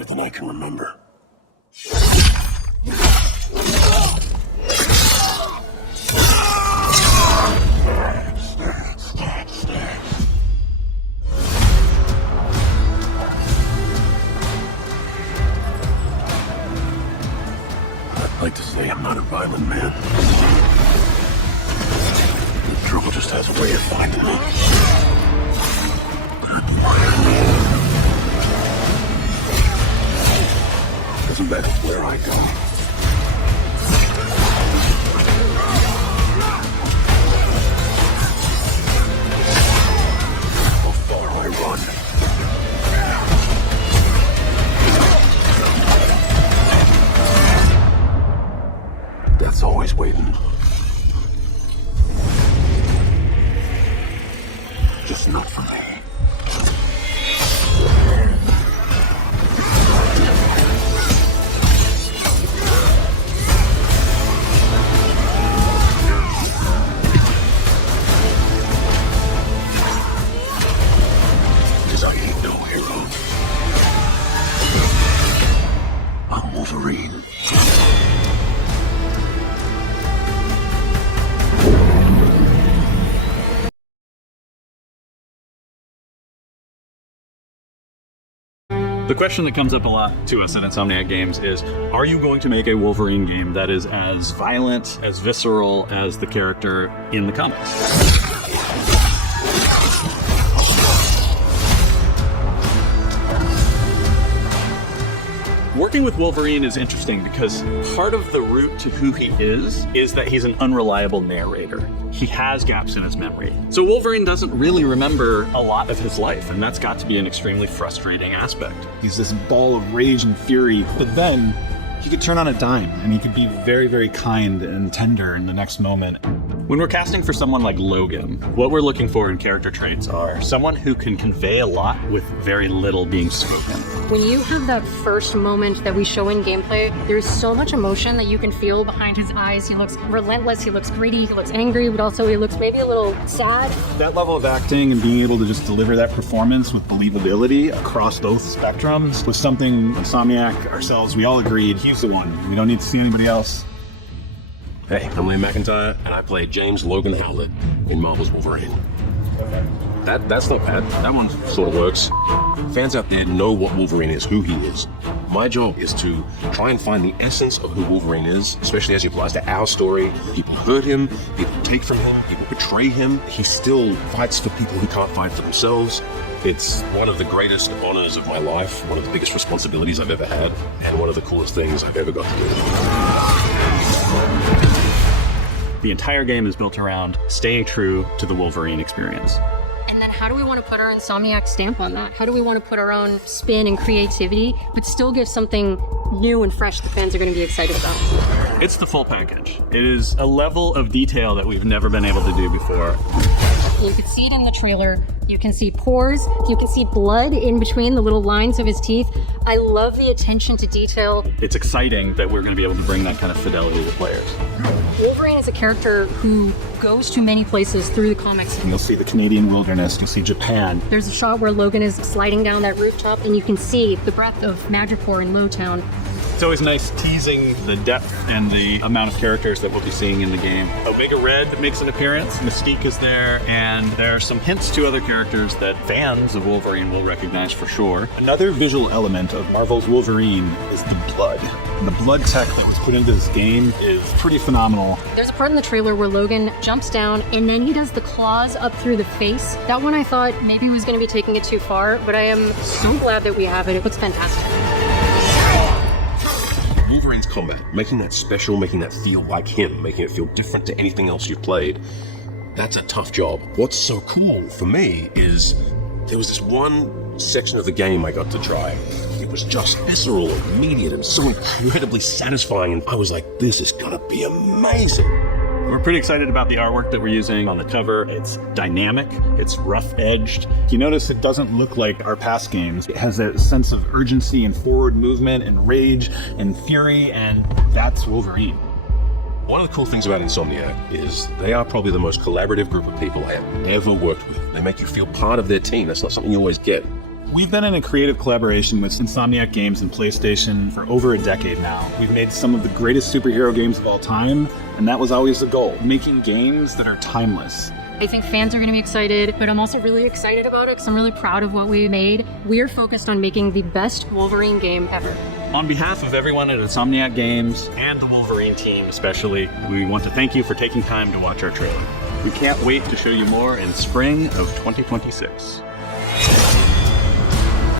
farther than I can remember. I'd like to say I'm not a violent man. The trouble just has a way of finding me. Doesn't matter where I go. How far I run. Death's always waiting. Just not for me. Because I ain't no hero. I'm Wolverine. The question that comes up a lot to us at Insomniac Games is, are you going to make a Wolverine game that is as violent, as visceral as the character in the comics? Working with Wolverine is interesting because part of the root to who he is that he's an unreliable narrator. He has gaps in his memory. So Wolverine doesn't really remember a lot of his life, and that's got to be an extremely frustrating aspect. He's this ball of rage and fury, but then he could turn on a dime, and he could be very, very kind and tender in the next moment. When we're casting for someone like Logan, what we're looking for in character traits are someone who can convey a lot with very little being spoken. When you have that first moment that we show in gameplay, there's so much emotion that you can feel behind his eyes. He looks relentless, he looks greedy, he looks angry, but also he looks maybe a little sad. That level of acting and being able to just deliver that performance with believability across both spectrums was something Insomniac, ourselves, we all agreed he's the one. We don't need to see anybody else. Hey, I'm Liam McIntyre, and I play James Logan Howlett in Marvel's Wolverine. That's not bad. That one sort of works. Fans out there know what Wolverine is, who he is. My job is to try and find the essence of who Wolverine is, especially as it applies to our story. People hurt him, people take from him, people betray him. He still fights for people who can't fight for themselves. It's one of the greatest honors of my life, one of the biggest responsibilities I've ever had, and one of the coolest things I've ever got to do. The entire game is built around staying true to the Wolverine experience. And then how do we want to put our Insomniac stamp on that? How do we want to put our own spin and creativity, but still give something new and fresh that fans are going to be excited about? It's the full package. It is a level of detail that we've never been able to do before. You can see it in the trailer. You can see pores. You can see blood in between the little lines of his teeth. I love the attention to detail. It's exciting that we're going to be able to bring that kind of fidelity to players. Wolverine is a character who goes to many places through the comics. And you'll see the Canadian wilderness, you'll see Japan. There's a shot where Logan is sliding down that rooftop, and you can see the breadth of Madripoor in Lowtown. It's always nice teasing the depth and the amount of characters that we'll be seeing in the game. Omega Red makes an appearance, Mystique is there, and there are some hints to other characters that fans of Wolverine will recognize for sure. Another visual element of Marvel's Wolverine is the blood. And the blood tech that was put into this game is pretty phenomenal. There's a part in the trailer where Logan jumps down and then he does the claws up through the face. That one I thought maybe was going to be taking it too far, but I am so glad that we have it. It looks fantastic. Wolverine's combat, making that special, making that feel like him, making it feel different to anything else you've played, that's a tough job. What's so cool for me is there was this one section of the game I got to try. It was just visceral and immediate and so incredibly satisfying, and I was like, this is gonna be amazing. We're pretty excited about the artwork that we're using on the cover. It's dynamic, it's rough-edged. You notice it doesn't look like our past games. It has a sense of urgency and forward movement and rage and fury, and that's Wolverine. One of the cool things about Insomniac is they are probably the most collaborative group of people I have ever worked with. They make you feel part of their team. That's not something you always get. We've been in a creative collaboration with Insomniac Games and PlayStation for over a decade now. We've made some of the greatest superhero games of all time, and that was always the goal, making games that are timeless. I think fans are going to be excited, but I'm also really excited about it because I'm really proud of what we made. We are focused on making the best Wolverine game ever. On behalf of everyone at Insomniac Games and the Wolverine team especially, we want to thank you for taking time to watch our trailer. We can't wait to show you more in spring of 2026.